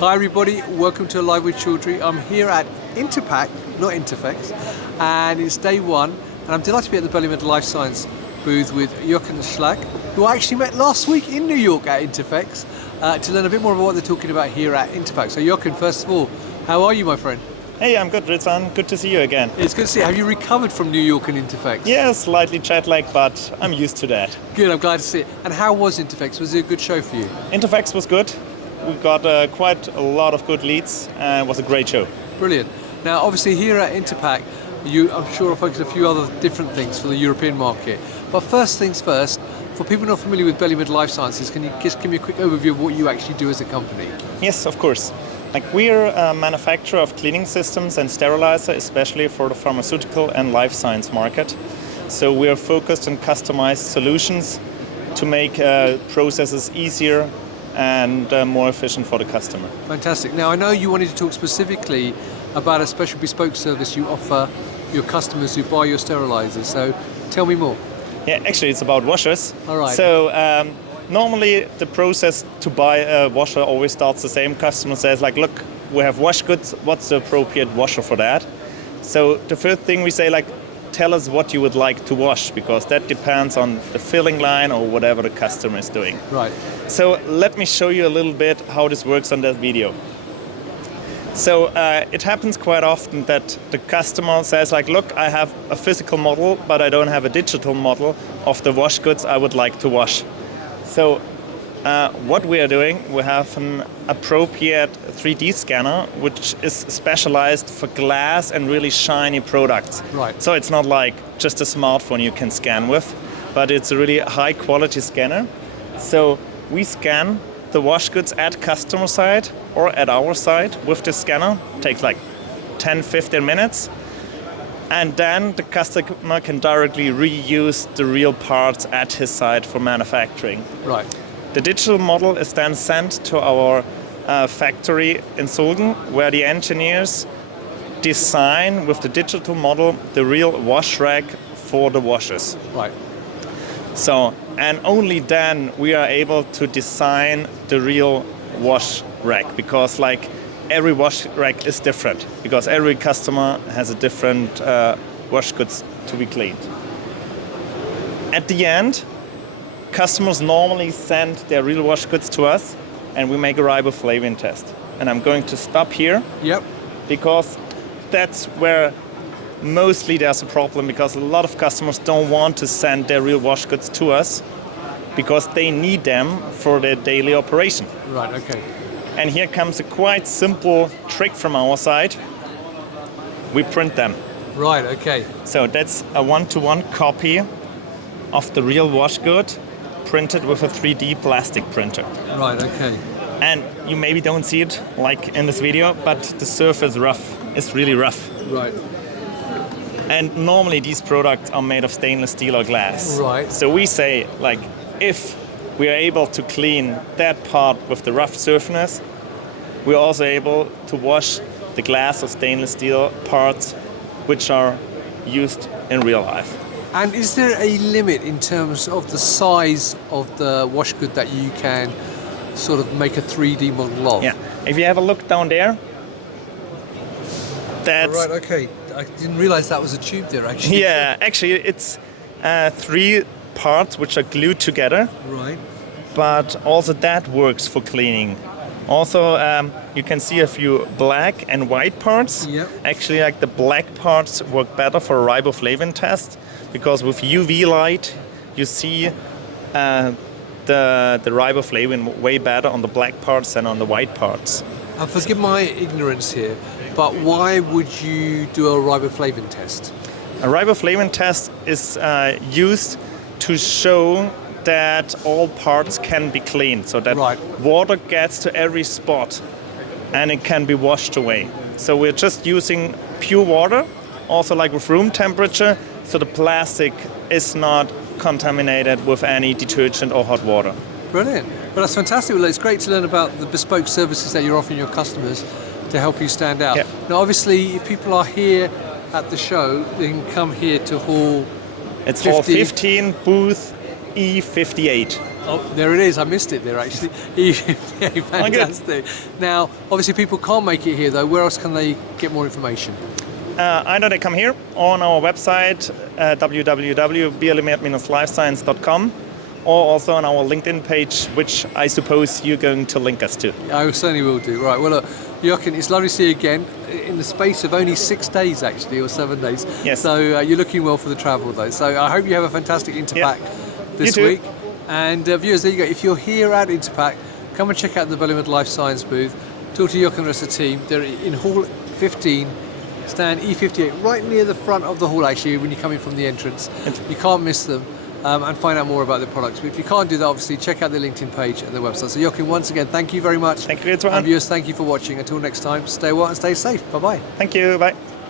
Hi everybody, welcome to Live with Chaudhry. I'm here at Interpack, not INTERPHEX, and it's day one, and I'm delighted to be at the Belimed Life Science booth with Jochen Schlag, who I actually met last week in New York at INTERPHEX to learn a bit more about what they're talking about here at Interpack. So Jochen, first of all, how are you, my friend? Hey, I'm good, Ritzan. Good to see you again. It's good to see you. Have you recovered from New York and INTERPHEX? Yeah, slightly jet-lagged, but I'm used to that. Good, I'm glad to see it. And how was INTERPHEX? Was it a good show for you? INTERPHEX was good. We got quite a lot of good leads, and it was a great show. Brilliant. Now, obviously here at Interpack, I'm sure will focus on a few other different things for the European market. But first things first, for people not familiar with Belimed Life Sciences, can you just give me a quick overview of what you actually do as a company? Yes, of course. We're a manufacturer of cleaning systems and sterilizer, especially for the pharmaceutical and life science market. So we're focused on customized solutions to make processes easier and more efficient for the customer. Fantastic. Now, I know you wanted to talk specifically about a special bespoke service you offer your customers who buy your sterilizers. So tell me more. Yeah, actually it's about washers. All right. So normally the process to buy a washer always starts the same. Customer says look, we have wash goods, what's the appropriate washer for that? So the first thing we say tell us what you would like to wash, because that depends on the filling line or whatever the customer is doing. Right. So let me show you a little bit how this works on that video. So it happens quite often that the customer says look, I have a physical model, but I don't have a digital model of the wash goods I would like to wash. So what we are doing, we have an appropriate 3D scanner, which is specialized for glass and really shiny products. Right. So it's not like just a smartphone you can scan with, but it's a really high quality scanner. So we scan the wash goods at customer side or at our side with the scanner. It takes 10-15 minutes. And then the customer can directly reuse the real parts at his site for manufacturing. Right. The digital model is then sent to our factory in Sulgen, where the engineers design with the digital model the real wash rack for the washers. Right. So, and only then we are able to design the real wash rack, because every wash rack is different, because every customer has a different wash goods to be cleaned. At the end, customers normally send their real wash goods to us, and we make a riboflavin test. And I'm going to stop here. Yep. Because that's where mostly there's a problem, because a lot of customers don't want to send their real wash goods to us because they need them for their daily operation. Right, okay. And here comes a quite simple trick from our side. We print them. Right, okay. So that's a one-to-one copy of the real wash good printed with a 3D plastic printer. Right, okay. And you maybe don't see it in this video, but the surface is really rough. Right. And normally these products are made of stainless steel or glass. Right. So we say, if we are able to clean that part with the rough surface, we're also able to wash the glass or stainless steel parts which are used in real life. And is there a limit in terms of the size of the wash good that you can sort of make a 3D model of? Yeah. If you have a look down there, that's... Right, okay. I didn't realize that was a tube there, actually. Yeah, actually it's 3 parts which are glued together. Right. But also that works for cleaning. Also, you can see a few black and white parts. Yep. Actually, the black parts work better for a riboflavin test, because with UV light, you see the riboflavin way better on the black parts than on the white parts. Forgive my ignorance here, but why would you do a riboflavin test? A riboflavin test is used to show that all parts can be cleaned, so that water gets to every spot and it can be washed away. So we're just using pure water, also with room temperature, so the plastic is not contaminated with any detergent or hot water. Brilliant. Well, that's fantastic. Well, it's great to learn about the bespoke services that you're offering your customers to help you stand out. Yep. Now, obviously, if people are here at the show, they can come here to Hall... It's Hall 15, Booth E58. Oh, there it is. I missed it there, actually. E58, fantastic. Now, obviously, people can't make it here, though. Where else can they get more information? Either they come here on our website, www.belimed-lifescience.com, or also on our LinkedIn page, which I suppose you're going to link us to. I certainly will do. Right, well, look, Jochen, it's lovely to see you again in the space of only 6 days, actually, or 7 days. Yes. So you're looking well for the travel, though. So I hope you have a fantastic Interpack this week. And viewers, there you go. If you're here at Interpack, come and check out the Belimed Life Science booth. Talk to Jochen and the rest of the team. They're in Hall 15, stand E58, right near the front of the hall, actually, when you come in from the entrance. You can't miss them. And find out more about their products. But if you can't do that, obviously, check out their LinkedIn page and their website. So Jochen, once again, thank you very much. Thank you, and viewers, thank you for watching. Until next time, stay well and stay safe. Bye-bye. Thank you. Bye.